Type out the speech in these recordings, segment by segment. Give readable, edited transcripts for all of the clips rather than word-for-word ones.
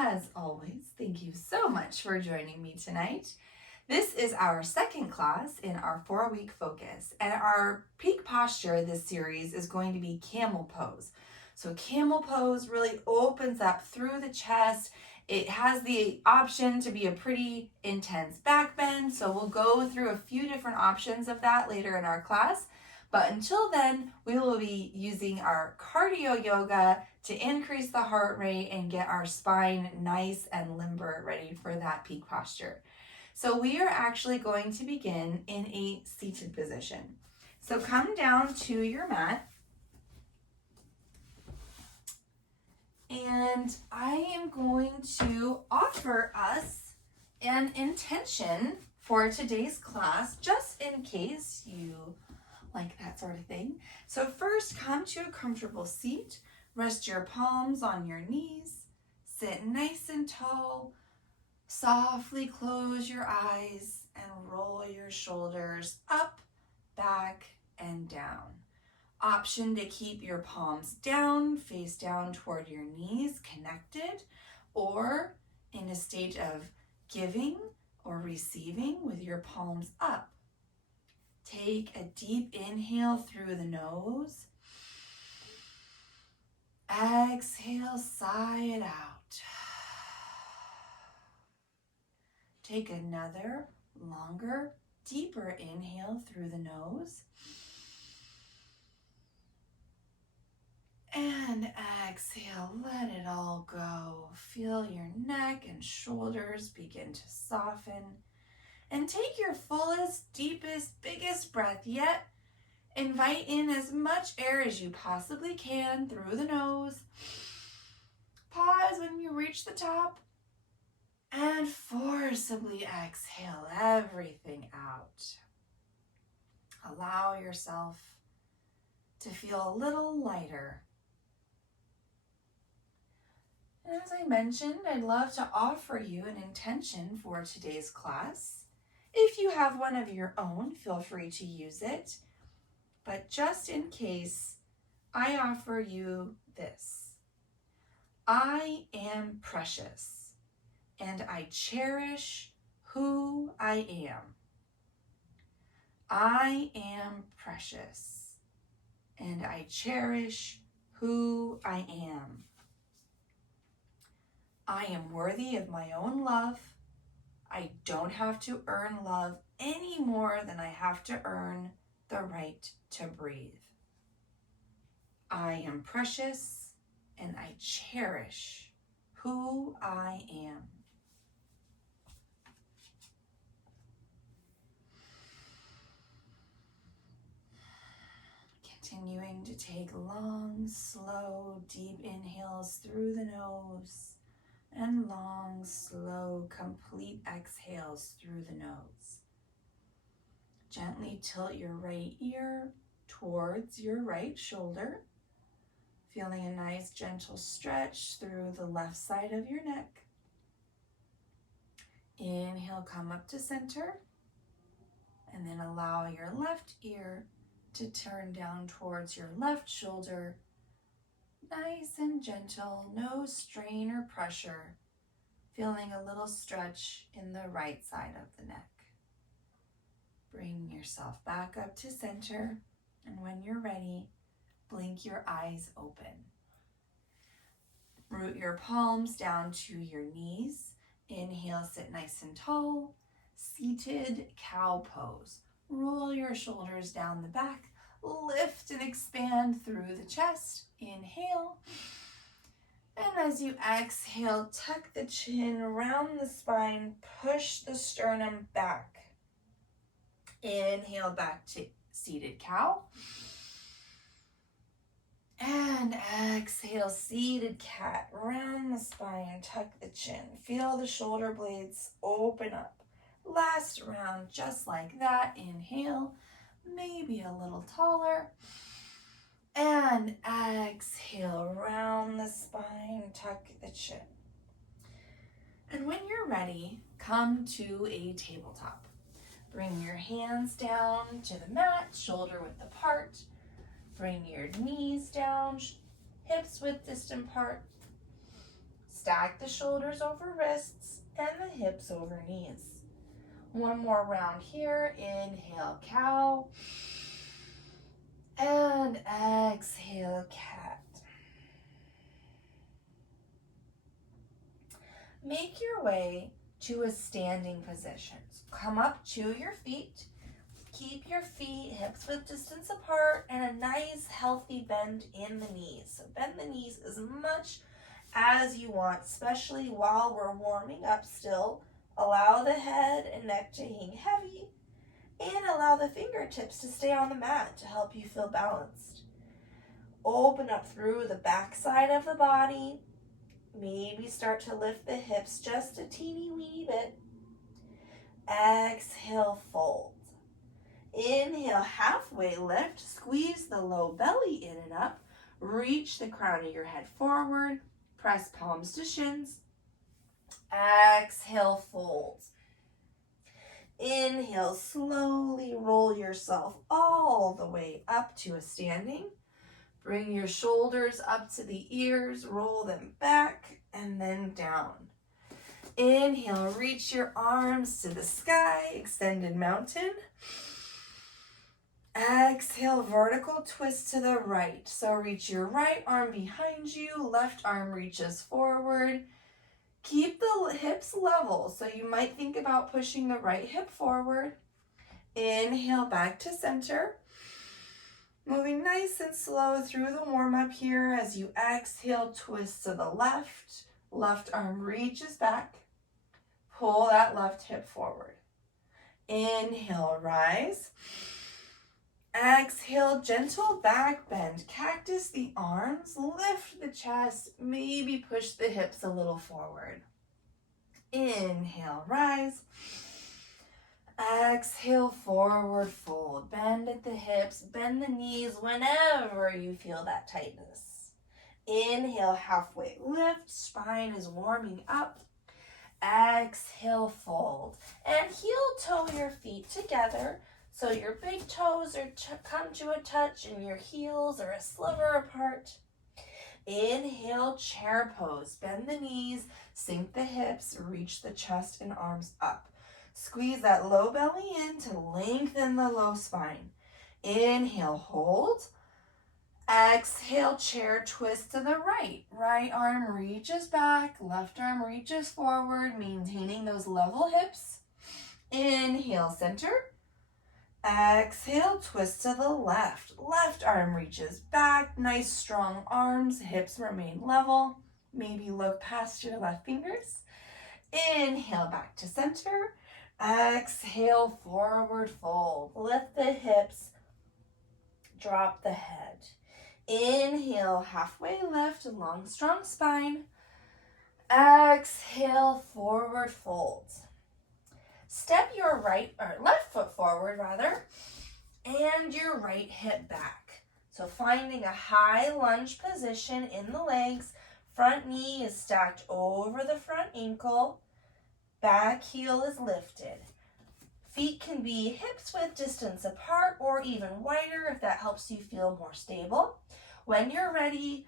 As always, thank you so much for joining me tonight. This is our second class in our 4-week focus, and our peak posture this series is going to be camel pose. So camel pose really opens up through the chest. It has the option to be a pretty intense back bend, so we'll go through a few different options of that later in our class. But until then, we will be using our cardio yoga to increase the heart rate and get our spine nice and limber, ready for that peak posture. So we are actually going to begin in a seated position. So come down to your mat. And I am going to offer us an intention for today's class, just in case you like that sort of thing. So first, come to a comfortable seat. Rest your palms on your knees. Sit nice and tall. Softly close your eyes and roll your shoulders up, back, and down. Option to keep your palms down, face down toward your knees, connected, or in a state of giving or receiving with your palms up. Take a deep inhale through the nose. Exhale, sigh it out. Take another longer, deeper inhale through the nose. And exhale, let it all go. Feel your neck and shoulders begin to soften. And take your fullest, deepest, biggest breath yet. Invite in as much air as you possibly can through the nose. Pause when you reach the top. And forcibly exhale everything out. Allow yourself to feel a little lighter. And as I mentioned, I'd love to offer you an intention for today's class. If you have one of your own, feel free to use it. But just in case, I offer you this. I am precious, and I cherish who I am. I am precious, and I cherish who I am. I am worthy of my own love. I don't have to earn love any more than I have to earn the right to breathe. I am precious, and I cherish who I am. Continuing to take long, slow, deep inhales through the nose and long, slow, complete exhales through the nose. Gently tilt your right ear towards your right shoulder, feeling a nice gentle stretch through the left side of your neck. Inhale, come up to center, and then allow your left ear to turn down towards your left shoulder. Nice and gentle, no strain or pressure, feeling a little stretch in the right side of the neck. Bring yourself back up to center, and when you're ready, blink your eyes open. Root your palms down to your knees. Inhale, sit nice and tall. Seated cow pose. Roll your shoulders down the back. Lift and expand through the chest. Inhale. And as you exhale, tuck the chin around the spine. Push the sternum back. Inhale back to seated cow. And exhale, seated cat. Round the spine, tuck the chin. Feel the shoulder blades open up. Last round, just like that. Inhale, maybe a little taller. And exhale, round the spine, tuck the chin. And when you're ready, come to a tabletop. Bring your hands down to the mat, shoulder width apart. Bring your knees down, hips width distant apart. stack the shoulders over wrists and the hips over knees. One more round here. Inhale, cow. And exhale, cat. Make your way to a standing position. So come up to your feet. Keep your feet hips width distance apart and a nice healthy bend in the knees. So bend the knees as much as you want, especially while we're warming up still. Allow the head and neck to hang heavy and allow the fingertips to stay on the mat to help you feel balanced. Open up through the back side of the body. Maybe start to lift the hips just a teeny weeny bit. Exhale, fold. Inhale, halfway lift. Squeeze the low belly in and up. Reach the crown of your head forward. Press palms to shins. Exhale, fold. Inhale, slowly roll yourself all the way up to a standing. Bring your shoulders up to the ears, roll them back and then down. Inhale, reach your arms to the sky, extended mountain. Exhale, vertical twist to the right. So reach your right arm behind you, left arm reaches forward. Keep the hips level, so you might think about pushing the right hip forward. Inhale, back to center. Moving nice and slow through the warm-up here as you exhale, twist to the left. Left arm reaches back. Pull that left hip forward. Inhale, rise. Exhale, gentle back bend. Cactus the arms, lift the chest, maybe push the hips a little forward. Inhale, rise. Exhale, forward fold. Bend at the hips, bend the knees whenever you feel that tightness. Inhale, halfway lift, spine is warming up. Exhale, fold. And heel toe your feet together. So your big toes are come to a touch and your heels are a sliver apart. Inhale, chair pose. Bend the knees, sink the hips, reach the chest and arms up. Squeeze that low belly in to lengthen the low spine. Inhale, hold. Exhale, chair twist to the right. Right arm reaches back, left arm reaches forward, maintaining those level hips. Inhale, center. Exhale, twist to the left. Left arm reaches back. Nice strong arms. Hips remain level. Maybe look past your left fingers. Inhale, back to center. Exhale, forward fold. Lift the hips. Drop the head. Inhale, halfway lift. Long, strong spine. Exhale, forward fold. Step your left foot forward and your right hip back. So finding a high lunge position in the legs. Front knee is stacked over the front ankle. Back heel is lifted. Feet can be hips width distance apart or even wider if that helps you feel more stable. When you're ready,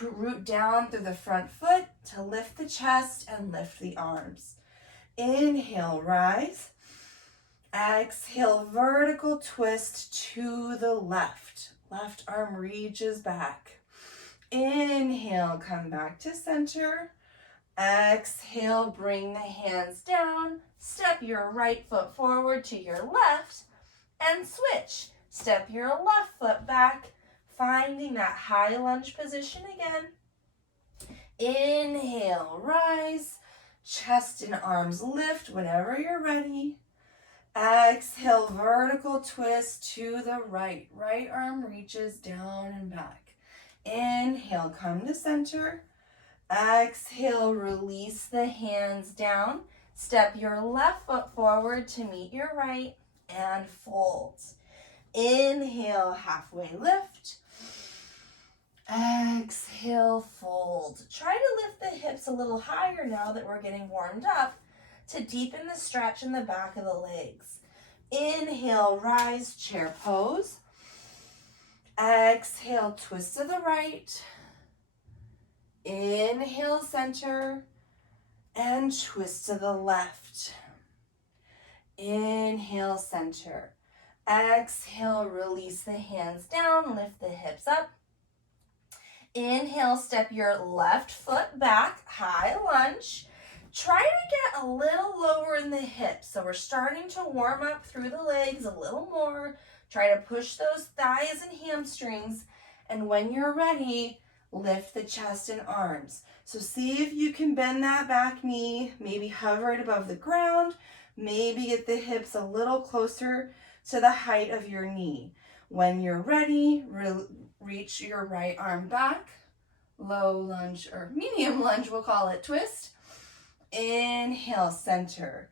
root down through the front foot to lift the chest and lift the arms. Inhale, rise. Exhale, vertical twist to the left. Left arm reaches back. Inhale, come back to center. Exhale, bring the hands down. Step your right foot forward to your left and switch. Step your left foot back, finding that high lunge position again. Inhale, rise. Chest and arms lift whenever you're ready. Exhale, vertical twist to the right. Right arm reaches down and back. Inhale, come to center. Exhale, release the hands down. Step your left foot forward to meet your right and fold. Inhale, halfway lift. Exhale, fold. Try to lift the hips a little higher now that we're getting warmed up to deepen the stretch in the back of the legs. Inhale, rise, chair pose. Exhale, twist to the right. Inhale, center, and twist to the left. Inhale, center. Exhale, release the hands down, lift the hips up. Inhale, step your left foot back, high lunge. Try to get a little lower in the hips. So we're starting to warm up through the legs a little more. Try to push those thighs and hamstrings. And when you're ready, lift the chest and arms. So see if you can bend that back knee, maybe hover it above the ground, maybe get the hips a little closer to the height of your knee. When you're ready, reach your right arm back, low lunge or medium lunge, we'll call it, twist. Inhale, center.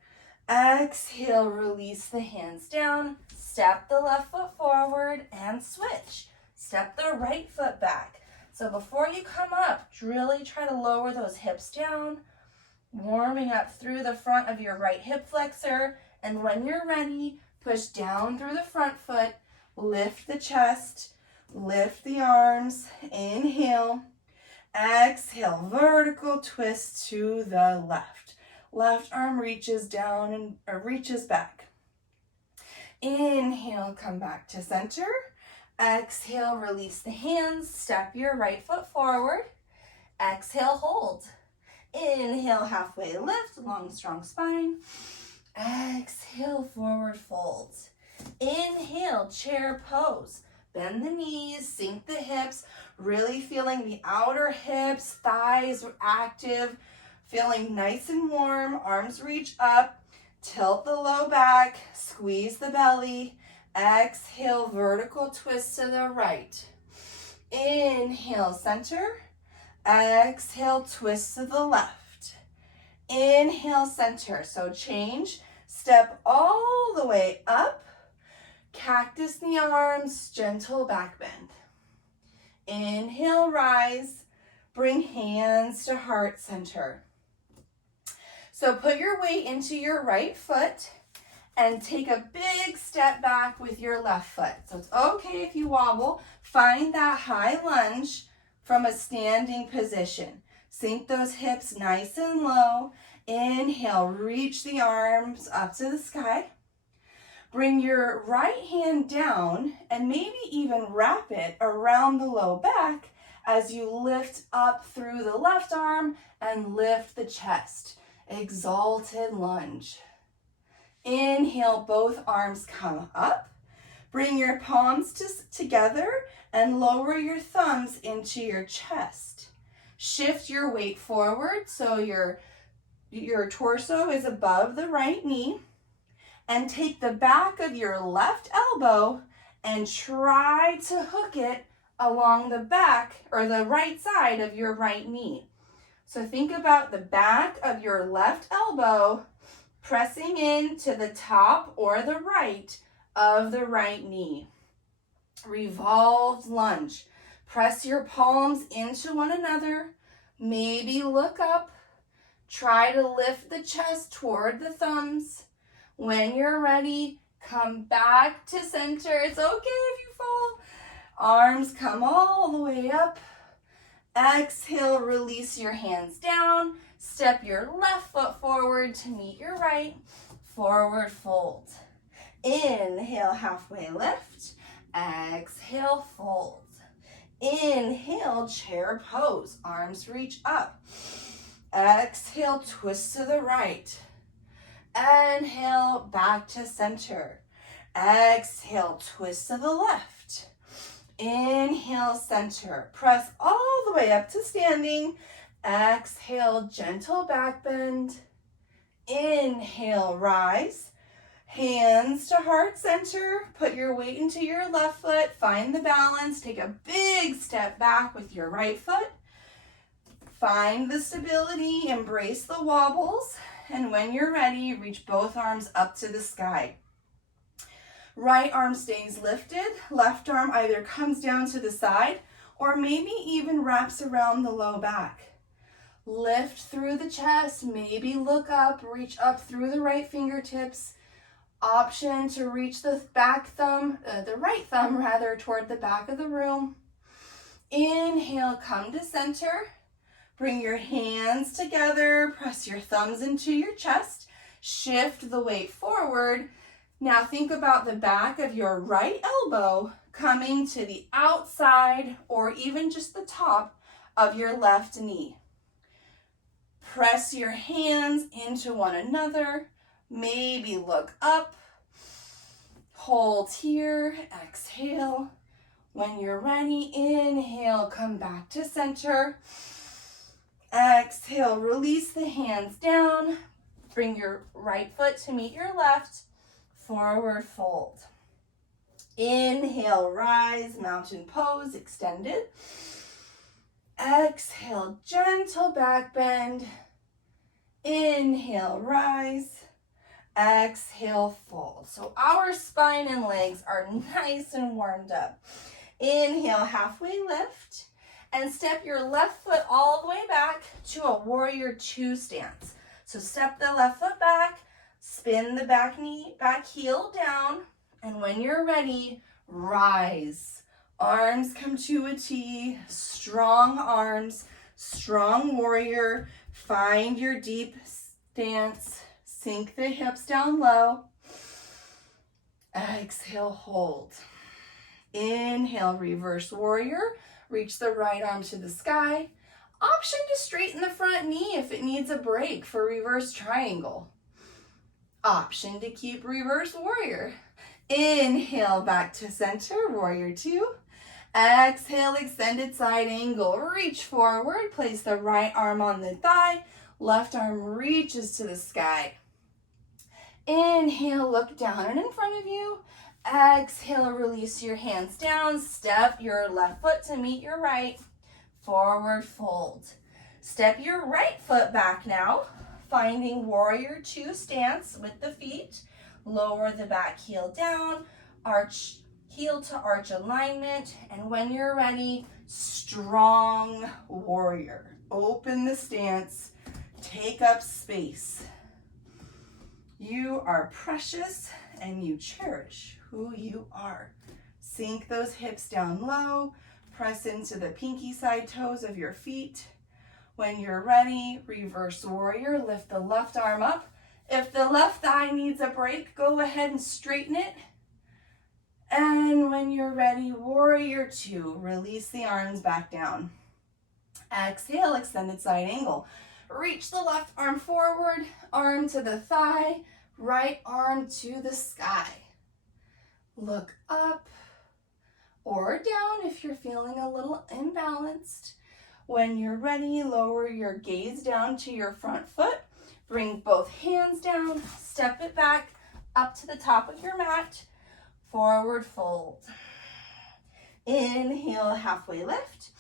Exhale, release the hands down. Step the left foot forward and switch. Step the right foot back. So before you come up, really try to lower those hips down, warming up through the front of your right hip flexor. And when you're ready, push down through the front foot, lift the chest, lift the arms, inhale. Exhale, vertical twist to the left. Left arm reaches down and reaches back. Inhale, come back to center. Exhale, release the hands. Step your right foot forward. Exhale, hold. Inhale, halfway lift, long, strong spine. Exhale, forward fold. Inhale, chair pose. Bend the knees, sink the hips, really feeling the outer hips, thighs active, feeling nice and warm. Arms reach up, tilt the low back, squeeze the belly. Exhale, vertical twist to the right. Inhale, center. Exhale, twist to the left. Inhale, center. So change, step all the way up. Cactus in the arms, gentle back bend. Inhale, rise. Bring hands to heart center. So put your weight into your right foot and take a big step back with your left foot. So it's okay if you wobble. Find that high lunge from a standing position. Sink those hips nice and low. Inhale, reach the arms up to the sky. Bring your right hand down and maybe even wrap it around the low back as you lift up through the left arm and lift the chest. Exalted lunge. Inhale, both arms come up. Bring your palms together and lower your thumbs into your chest. Shift your weight forward so your torso is above the right knee. And take the back of your left elbow and try to hook it along the back or the right side of your right knee. So think about the back of your left elbow pressing into the top or the right of the right knee. Revolved lunge. Press your palms into one another. Maybe look up. Try to lift the chest toward the thumbs. When you're ready, come back to center. It's okay if you fall. Arms come all the way up. Exhale, release your hands down. Step your left foot forward to meet your right. Forward fold. Inhale, halfway lift. Exhale, fold. Inhale, chair pose. Arms reach up. Exhale, twist to the right. Inhale, back to center. Exhale, twist to the left. Inhale, center. Press all the way up to standing. Exhale, gentle back bend. Inhale, rise. Hands to heart center. Put your weight into your left foot. Find the balance. Take a big step back with your right foot. Find the stability. Embrace the wobbles. And when you're ready, reach both arms up to the sky. Right arm stays lifted. Left arm either comes down to the side or maybe even wraps around the low back. Lift through the chest. Maybe look up. Reach up through the right fingertips. Option to reach the right thumb toward the back of the room. Inhale, come to center. Bring your hands together, press your thumbs into your chest, shift the weight forward. Now think about the back of your right elbow coming to the outside or even just the top of your left knee. Press your hands into one another, maybe look up, hold here, exhale. When you're ready, inhale, come back to center. Exhale, release the hands down. Bring your right foot to meet your left. Forward fold. Inhale, rise, mountain pose, extended. Exhale, gentle back bend. Inhale, rise. Exhale, fold. So our spine and legs are nice and warmed up. Inhale, halfway lift. And step your left foot all the way back to a warrior two stance. So step the left foot back, spin the back heel down, and when you're ready, rise. Arms come to a T, strong arms, strong warrior. Find your deep stance, sink the hips down low. Exhale, hold. Inhale, reverse warrior. Reach the right arm to the sky. Option to straighten the front knee if it needs a break for reverse triangle. Option to keep reverse warrior. Inhale, back to center, warrior two. Exhale, extended side angle. Reach forward, place the right arm on the thigh. Left arm reaches to the sky. Inhale, look down and in front of you. Exhale, release your hands down. Step your left foot to meet your right. Forward fold. Step your right foot back now, finding warrior two stance with the feet. Lower the back heel down, arch heel to arch alignment, and when you're ready, strong warrior. Open the stance, take up space. You are precious and you cherish who you are. Sink those hips down low. Press into the pinky side toes of your feet. When you're ready, reverse warrior. Lift the left arm up. If the left thigh needs a break, go ahead and straighten it. And when you're ready, warrior two. Release the arms back down. Exhale, extended side angle. Reach the left arm forward, arm to the thigh, right arm to the sky. Look up or down if you're feeling a little imbalanced. When you're ready, lower your gaze down to your front foot. Bring both hands down, step it back up to the top of your mat. Forward fold. Inhale, halfway lift.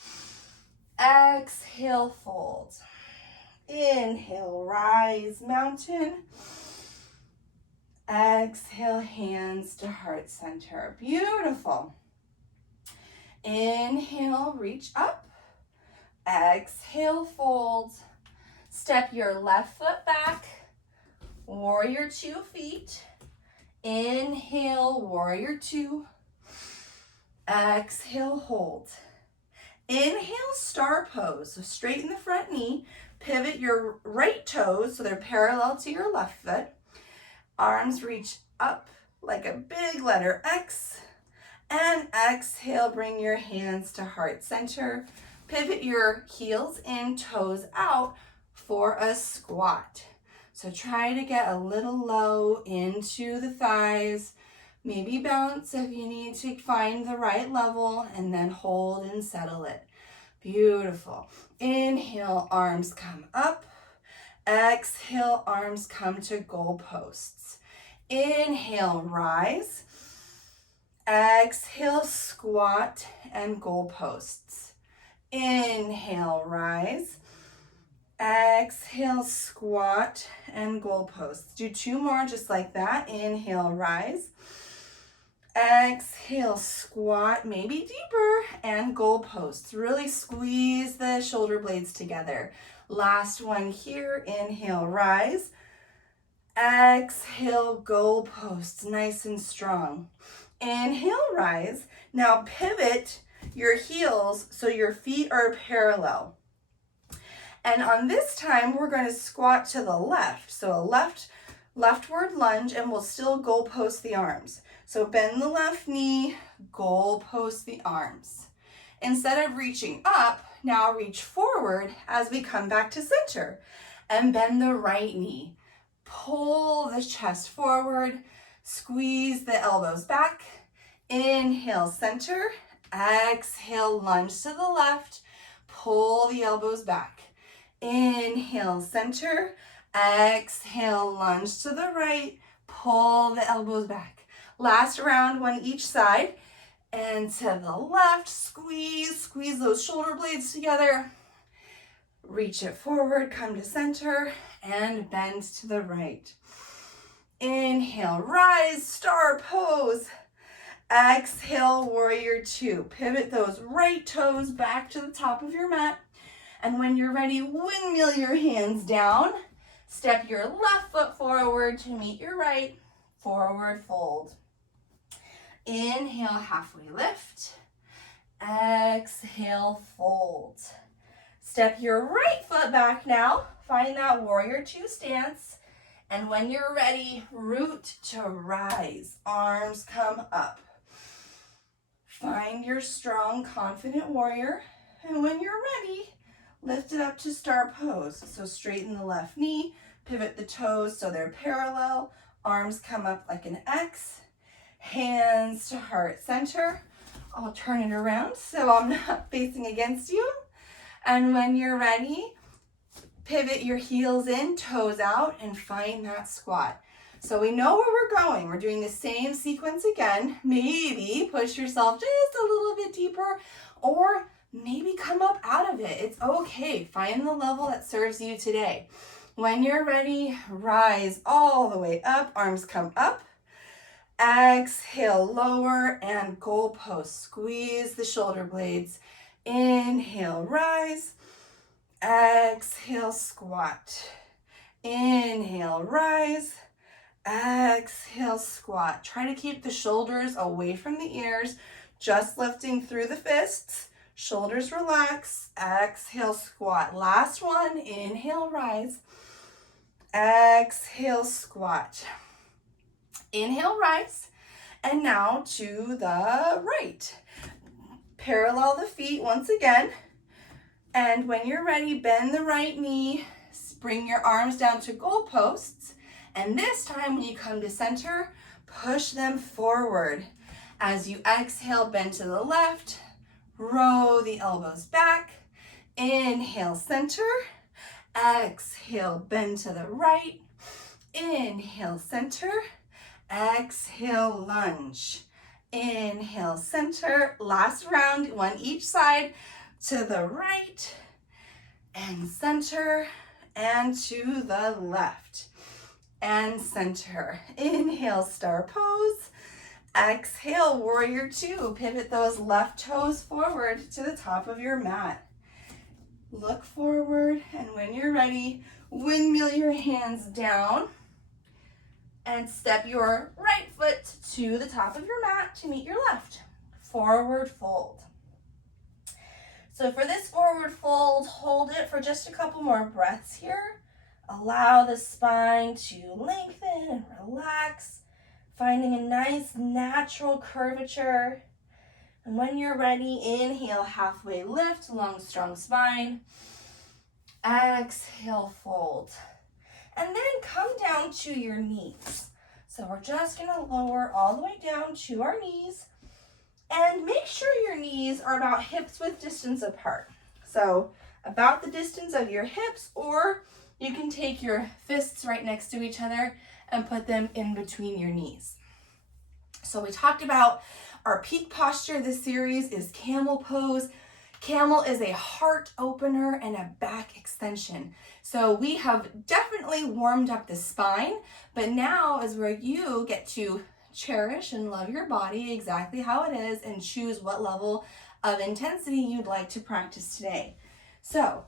Exhale, fold. Inhale, rise, mountain. Exhale, hands to heart center. Beautiful. Inhale, reach up. Exhale, fold. Step your left foot back. Warrior two feet. Inhale, warrior two. Exhale, hold. Inhale, star pose. So straighten the front knee. Pivot your right toes so they're parallel to your left foot. Arms reach up like a big letter X. And exhale, bring your hands to heart center. Pivot your heels in, toes out for a squat. So try to get a little low into the thighs. Maybe bounce if you need to find the right level, and then hold and settle it. Beautiful. Inhale, arms come up. Exhale, arms come to goalposts. Inhale, rise. Exhale, squat and goalposts. Inhale, rise. Exhale, squat and goalposts. Do two more just like that. Inhale, rise. Exhale, squat, maybe deeper, and goalposts. Really squeeze the shoulder blades together. Last one here. Inhale, rise. Exhale, goalposts, nice and strong. Inhale, rise. Now pivot your heels so your feet are parallel. And on this time, we're going to squat to the left. So a leftward lunge, and we'll still goalpost the arms. So bend the left knee, goalpost the arms. Instead of reaching up, now reach forward as we come back to center. And bend the right knee. Pull the chest forward, squeeze the elbows back. Inhale, center. Exhale, lunge to the left. Pull the elbows back. Inhale, center. Exhale, lunge to the right. Pull the elbows back. Last round, one each side. And to the left, squeeze those shoulder blades together. Reach it forward, come to center, and bend to the right. Inhale, rise, star pose. Exhale, warrior two. Pivot those right toes back to the top of your mat. And when you're ready, windmill your hands down. Step your left foot forward to meet your right. Forward fold. Inhale, halfway lift. Exhale, fold. Step your right foot back now. Find that warrior two stance. And when you're ready, root to rise. Arms come up. Find your strong, confident warrior. And when you're ready, lift it up to star pose. So straighten the left knee, pivot the toes so they're parallel. Arms come up like an X. Hands to heart center. I'll turn it around so I'm not facing against you. And when you're ready, pivot your heels in, toes out, and find that squat. So we know where we're going. We're doing the same sequence again. Maybe push yourself just a little bit deeper, or maybe come up out of it. It's okay. Find the level that serves you today. When you're ready, rise all the way up. Arms come up. Exhale, lower, and goalpost. Squeeze the shoulder blades. Inhale, rise. Exhale, squat. Inhale, rise. Exhale, squat. Try to keep the shoulders away from the ears, just lifting through the fists. Shoulders relax. Exhale, squat. Last one. Inhale, rise. Exhale, squat. Inhale, rise. And now to the right. Parallel the feet once again. And when you're ready, bend the right knee. Bring your arms down to goalposts. And this time when you come to center, push them forward. As you exhale, bend to the left. Row the elbows back. Inhale, center. Exhale, bend to the right. Inhale, center. Exhale, lunge. Inhale, center. Last round, one each side. To the right and center and to the left and center. Inhale, star pose. Exhale, warrior two. Pivot those left toes forward to the top of your mat. Look forward, and when you're ready, windmill your hands down and step your right foot to the top of your mat to meet your left. Forward fold. So for this forward fold, hold it for just a couple more breaths here. Allow the spine to lengthen and relax, finding a nice natural curvature. And when you're ready, inhale, halfway lift, long, strong spine. Exhale, fold. And then come down to your knees. So we're just gonna lower all the way down to our knees. And make sure your knees are about hips width distance apart. So about the distance of your hips, or you can take your fists right next to each other and put them in between your knees. So we talked about our peak posture. This series is camel pose. Camel is a heart opener and a back extension. So we have definitely warmed up the spine, but now is where you get to cherish and love your body exactly how it is and choose what level of intensity you'd like to practice today. So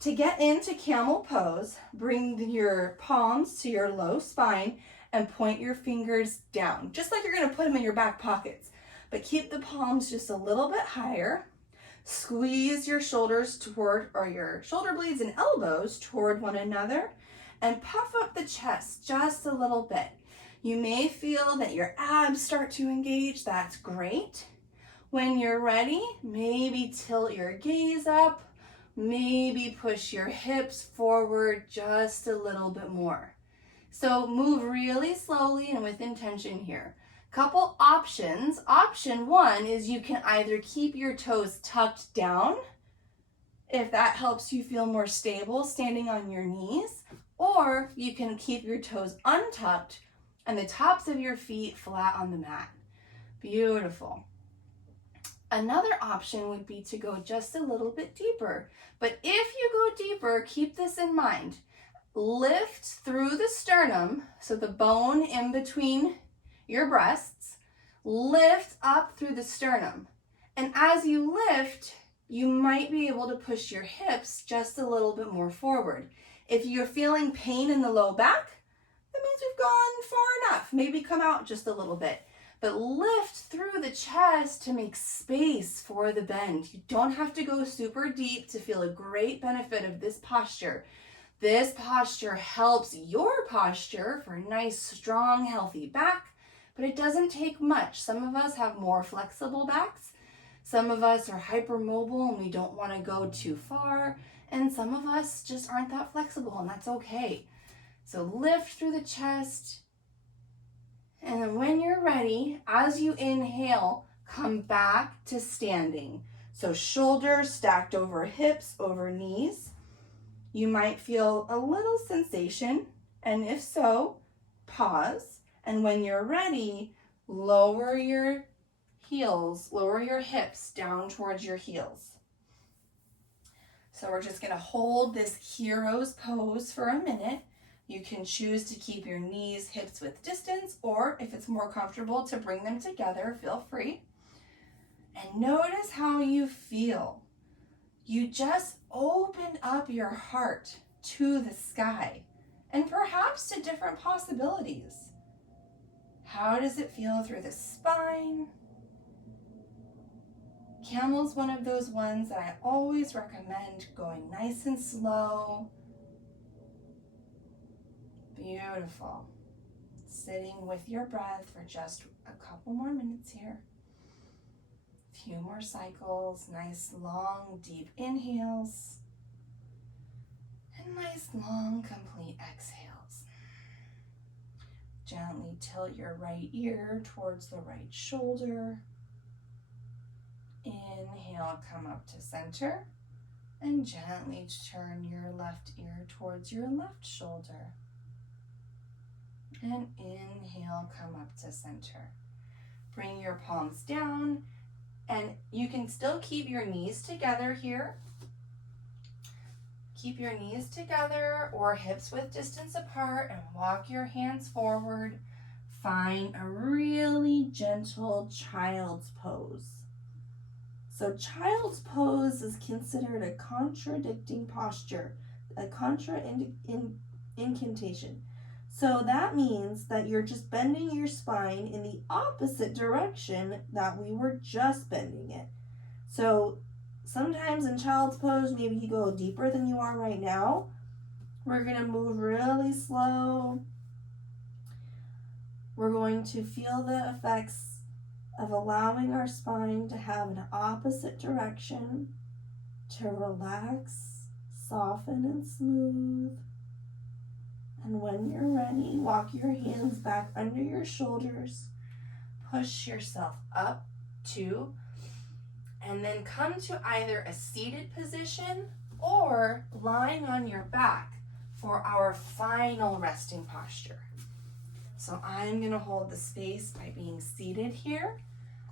to get into camel pose, bring your palms to your low spine and point your fingers down, just like you're going to put them in your back pockets, but keep the palms just a little bit higher. Squeeze your shoulders toward, or your shoulder blades and elbows toward one another, and puff up the chest just a little bit. You may feel that your abs start to engage. That's great. When you're ready, maybe tilt your gaze up, maybe push your hips forward just a little bit more. So move really slowly and with intention here. Couple options. Option one is you can either keep your toes tucked down, if that helps you feel more stable standing on your knees, or you can keep your toes untucked and the tops of your feet flat on the mat. Beautiful. Another option would be to go just a little bit deeper. But if you go deeper, keep this in mind. Lift through the sternum, so the bone in between your breasts, lift up through the sternum. And as you lift, you might be able to push your hips just a little bit more forward. If you're feeling pain in the low back, that means we've gone far enough. Maybe come out just a little bit. But lift through the chest to make space for the bend. You don't have to go super deep to feel a great benefit of this posture. This posture helps your posture for a nice, strong, healthy back, but it doesn't take much. Some of us have more flexible backs. Some of us are hypermobile and we don't want to go too far. And some of us just aren't that flexible, and that's okay. So lift through the chest. And then when you're ready, as you inhale, come back to standing. So shoulders stacked over hips, over knees. You might feel a little sensation, and if so, pause. And when you're ready, lower your heels, lower your hips down towards your heels. So we're just going to hold this hero's pose for a minute. You can choose to keep your knees, hips width distance, or if it's more comfortable to bring them together, feel free. And notice how you feel. You just opened up your heart to the sky and perhaps to different possibilities. How does it feel through the spine? Camel's one of those ones that I always recommend going nice and slow. Beautiful. Sitting with your breath for just a couple more minutes here. Few more cycles, nice long deep inhales, and nice long complete exhales. Gently tilt your right ear towards the right shoulder. Inhale, come up to center, and gently turn your left ear towards your left shoulder. And inhale, come up to center. Bring your palms down, and you can still keep your knees together here. Keep your knees together or hips width distance apart and walk your hands forward. Find a really gentle child's pose. So child's pose is considered a contradicting posture, a incantation. So that means that you're just bending your spine in the opposite direction that we were just bending it. So sometimes in child's pose, maybe you go deeper than you are right now. We're going to move really slow. We're going to feel the effects of allowing our spine to have an opposite direction, to relax, soften, and smooth. And when you're ready, walk your hands back under your shoulders, push yourself up, 2, and then come to either a seated position or lying on your back for our final resting posture. So I'm going to hold the space by being seated here.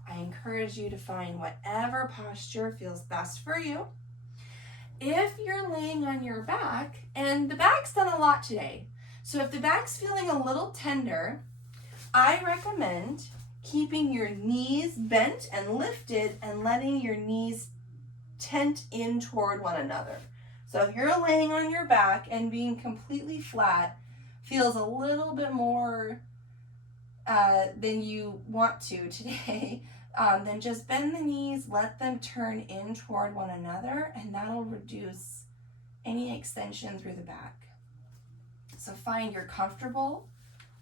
I encourage you to find whatever posture feels best for you. If you're laying on your back, and the back's done a lot today, so if the back's feeling a little tender, I recommend keeping your knees bent and lifted and letting your knees tent in toward one another. So if you're laying on your back and being completely flat feels a little bit more than you want to today, then just bend the knees, let them turn in toward one another, and that'll reduce any extension through the back. So find your comfortable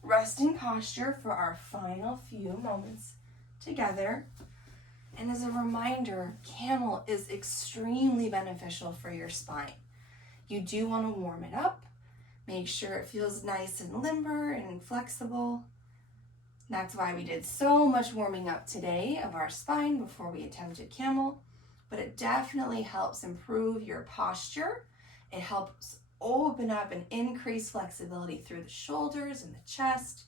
resting posture for our final few moments together. And as a reminder, Camel is extremely beneficial for your spine. You do want to warm it up. Make sure it feels nice and limber and flexible. That's why we did so much warming up today of our spine before we attempted Camel. But it definitely helps improve your posture. It helps open up and increase flexibility through the shoulders and the chest.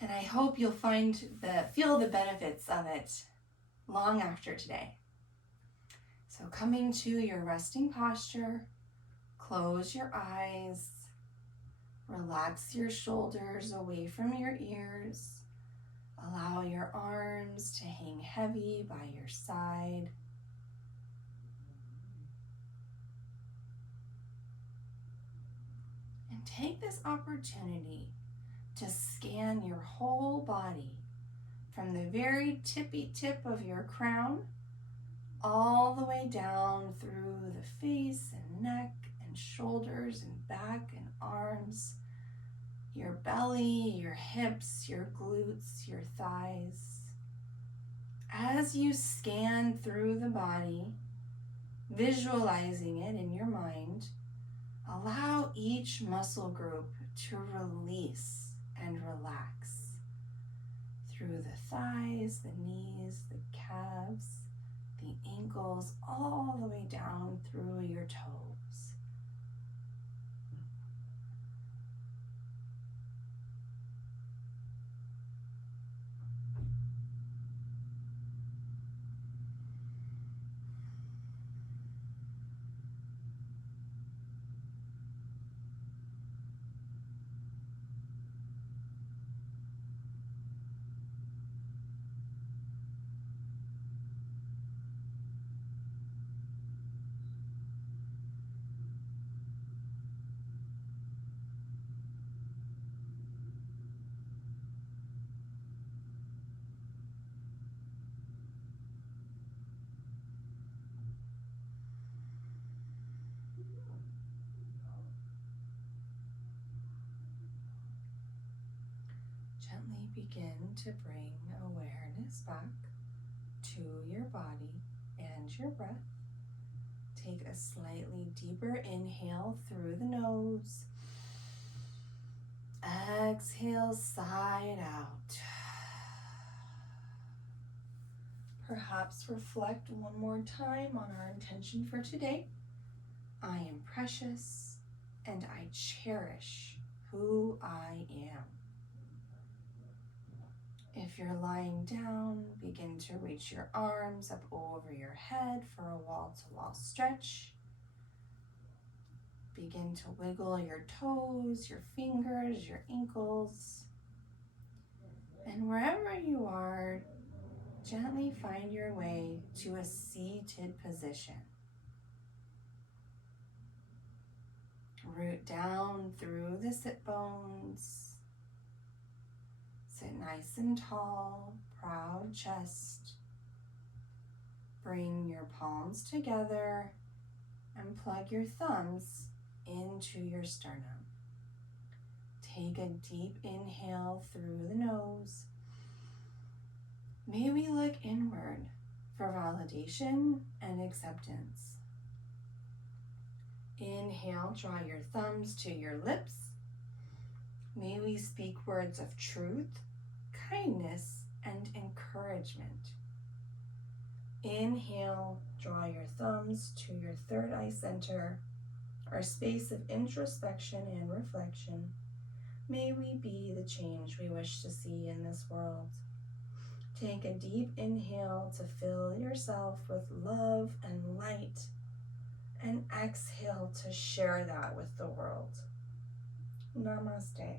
And I hope you'll feel the benefits of it long after today. So coming to your resting posture, close your eyes, relax your shoulders away from your ears, allow your arms to hang heavy by your side. And take this opportunity to scan your whole body from the very tippy tip of your crown all the way down through the face and neck and shoulders and back and arms, your belly, your hips, your glutes, your thighs. As you scan through the body, visualizing it in your mind, allow each muscle group to release and relax through the thighs, the knees, the calves, the ankles, all the way down through your toes. Gently begin to bring awareness back to your body and your breath. Take a slightly deeper inhale through the nose. Exhale, side out. Perhaps reflect one more time on our intention for today. I am precious and I cherish who I am. If you're lying down, begin to reach your arms up over your head for a wall-to-wall stretch. Begin to wiggle your toes, your fingers, your ankles. And wherever you are, gently find your way to a seated position. Root down through the sit bones. Sit nice and tall, proud chest. Bring your palms together and plug your thumbs into your sternum. Take a deep inhale through the nose. May we look inward for validation and acceptance. Inhale, draw your thumbs to your lips. May we speak words of truth, kindness, and encouragement. Inhale, draw your thumbs to your third eye center, our space of introspection and reflection. May we be the change we wish to see in this world. Take a deep inhale to fill yourself with love and light, and exhale to share that with the world. Namaste.